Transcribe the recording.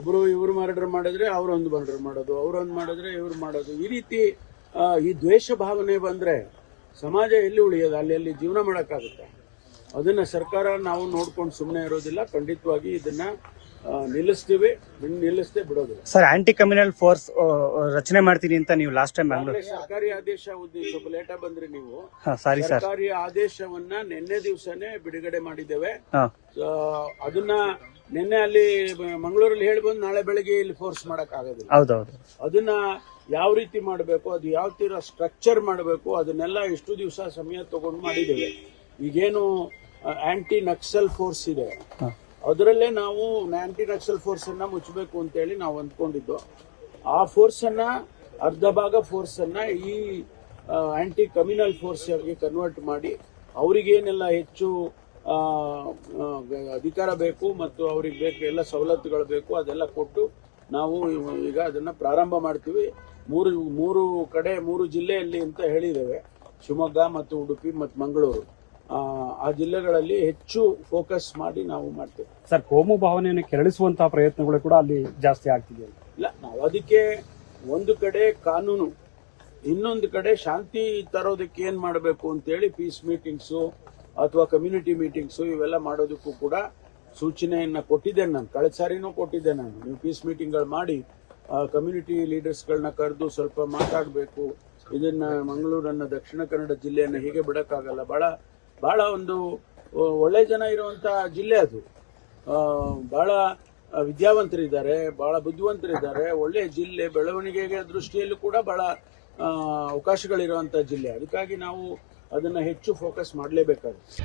ಒಬ್ರು ಇವ್ರು ಮರ್ಡರ್ ಮಾಡಿದ್ರೆ ಅವರೊಂದು ಮರ್ಡರ್ ಮಾಡೋದು, ಅವರೊಂದು ಮಾಡಿದ್ರೆ ಇವ್ರು ಮಾಡೋದು, ಈ ರೀತಿ ಈ ದ್ವೇಷ ಭಾವನೆ ಬಂದ್ರೆ ಸಮಾಜ ಎಲ್ಲಿ ಉಳಿಯೋದು? ಅಲ್ಲಿ ಜೀವನ ಮಾಡೋಕ್ಕಾಗುತ್ತೆ? ಅದನ್ನ ಸರ್ಕಾರ ನಾವು ನೋಡ್ಕೊಂಡು ಸುಮ್ಮನೆ ಇರೋದಿಲ್ಲ. ಖಂಡಿತವಾಗಿ ಇದನ್ನ ನಿಲ್ಲಿಸ್ತೀವಿ, ನಿಲ್ಲಿಸದೆ ಬಿಡೋದಿಲ್ಲ. ಸರ್, ಆಂಟಿ ಕಮ್ಯುನಲ್ ಫೋರ್ಸ್ ರಚನೆ ಮಾಡ್ತೀನಿ ಅಂತ ನೀವು ಲಾಸ್ಟ್ ಟೈಮ್ ಸರ್ಕಾರಿ ಆದೇಶ ಸ್ವಲ್ಪ ಲೇಟ್ ಬಂದ್ರಿ ನೀವು. ಸಾರಿ ಸರ್, ಸರ್ಕಾರಿ ಆದೇಶವನ್ನ ನಿನ್ನೆ ದಿವಸನೇ ಬಿಡುಗಡೆ ಮಾಡಿದ್ದೇವೆ. ಅದನ್ನ ನಿನ್ನೆ ಅಲ್ಲಿ ಮಂಗಳೂರಲ್ಲಿ ಹೇಳಿ ಬಂದು ನಾಳೆ ಬೆಳಗ್ಗೆ ಇಲ್ಲಿ ಫೋರ್ಸ್ ಮಾಡಕ್ ಆಗೋದಿಲ್ಲ. ಹೌದೌದು. ಅದನ್ನ ಯಾವ ರೀತಿ ಮಾಡಬೇಕು, ಅದು ಯಾವ ತೀರ ಸ್ಟ್ರಕ್ಚರ್ ಮಾಡಬೇಕು, ಅದನ್ನೆಲ್ಲ ಎಷ್ಟು ದಿವಸ ಸಮಯ ತಗೊಂಡು ಮಾಡಿದ್ದೇವೆ. ಈಗೇನು ಆಂಟಿ ನಕ್ಸಲ್ ಫೋರ್ಸ್ ಇದೆ, ಅದರಲ್ಲೇ ನಾವು ಆಂಟಿ ನಕ್ಸಲ್ ಫೋರ್ಸ್ ಅನ್ನ ಮುಚ್ಚಬೇಕು ಅಂತೇಳಿ ನಾವು ಅಂದ್ಕೊಂಡಿದ್ದು. ಆ ಫೋರ್ಸ್ ಅನ್ನ ಅರ್ಧ ಭಾಗ ಫೋರ್ಸ್ ಅನ್ನ ಈ ಆಂಟಿ ಕಮ್ಯುನಲ್ ಫೋರ್ಸ್ ಆಗಿ ಕನ್ವರ್ಟ್ ಮಾಡಿ ಅವರಿಗೇನೆಲ್ಲ ಹೆಚ್ಚು ಅಧಿಕಾರ ಬೇಕು ಮತ್ತು ಅವ್ರಿಗೆ ಬೇಕು ಎಲ್ಲ ಸವಲತ್ತುಗಳು ಬೇಕು ಅದೆಲ್ಲ ಕೊಟ್ಟು ನಾವು ಈಗ ಅದನ್ನ ಪ್ರಾರಂಭ ಮಾಡ್ತೀವಿ. ಮೂರು ಜಿಲ್ಲೆಯಲ್ಲಿ ಅಂತ ಹೇಳಿದ್ದೇವೆ, ಶಿವಮೊಗ್ಗ ಮತ್ತು ಉಡುಪಿ ಮತ್ತು ಮಂಗಳೂರು. ಆ ಜಿಲ್ಲೆಗಳಲ್ಲಿ ಹೆಚ್ಚು ಫೋಕಸ್ ಮಾಡಿ ನಾವು ಮಾಡ್ತೇವೆ. ಸರ್, ಕೋಮು ಭಾವನೆಯನ್ನು ಕೆರಳಿಸುವಂತಹ ಪ್ರಯತ್ನಗಳು ಕೂಡ ಅಲ್ಲಿ ಜಾಸ್ತಿ ಆಗ್ತಿದೆ. ಇಲ್ಲ, ನಾವು ಅದಕ್ಕೆ ಒಂದು ಕಡೆ ಕಾನೂನು, ಇನ್ನೊಂದು ಕಡೆ ಶಾಂತಿ ತರೋದಕ್ಕೆ ಏನ್ ಮಾಡಬೇಕು ಅಂತೇಳಿ ಪೀಸ್ ಮೀಟಿಂಗ್ಸು ಅಥವಾ ಕಮ್ಯುನಿಟಿ ಮೀಟಿಂಗ್ಸು ಇವೆಲ್ಲ ಮಾಡೋದಕ್ಕೂ ಕೂಡ ಸೂಚನೆಯನ್ನ ಕೊಟ್ಟಿದ್ದೇನೆ ನಾನು. ಕಳೆದ ಸಾರಿನೂ ಕೊಟ್ಟಿದ್ದೆ ನಾನು. ನೀವು ಪೀಸ್ ಮೀಟಿಂಗ್ಗಳು ಮಾಡಿ ಕಮ್ಯುನಿಟಿ ಲೀಡರ್ಸ್ಗಳನ್ನ ಕರೆದು ಸ್ವಲ್ಪ ಮಾತಾಡಬೇಕು. ಇದನ್ನ ಮಂಗಳೂರನ್ನ, ದಕ್ಷಿಣ ಕನ್ನಡ ಜಿಲ್ಲೆಯನ್ನ ಹೀಗೆ ಬಿಡಕ್ಕಾಗಲ್ಲ. ಬಹಳ ಒಂದು ಒಳ್ಳೆ ಜನ ಇರುವಂತ ಜಿಲ್ಲೆ ಅದು. ಬಹಳ ವಿದ್ಯಾವಂತರಿದ್ದಾರೆ, ಬಹಳ ಬುದ್ಧಿವಂತರಿದ್ದಾರೆ. ಒಳ್ಳೆ ಜಿಲ್ಲೆ, ಬೆಳವಣಿಗೆಗೆ ದೃಷ್ಟಿಯಲ್ಲೂ ಕೂಡ ಬಹಳ ಅವಕಾಶಗಳಿರುವಂತ ಜಿಲ್ಲೆ. ಅದಕ್ಕಾಗಿ ನಾವು ಅದನ್ನ ಹೆಚ್ಚು ಫೋಕಸ್ ಮಾಡಲೇಬೇಕಾಗುತ್ತೆ.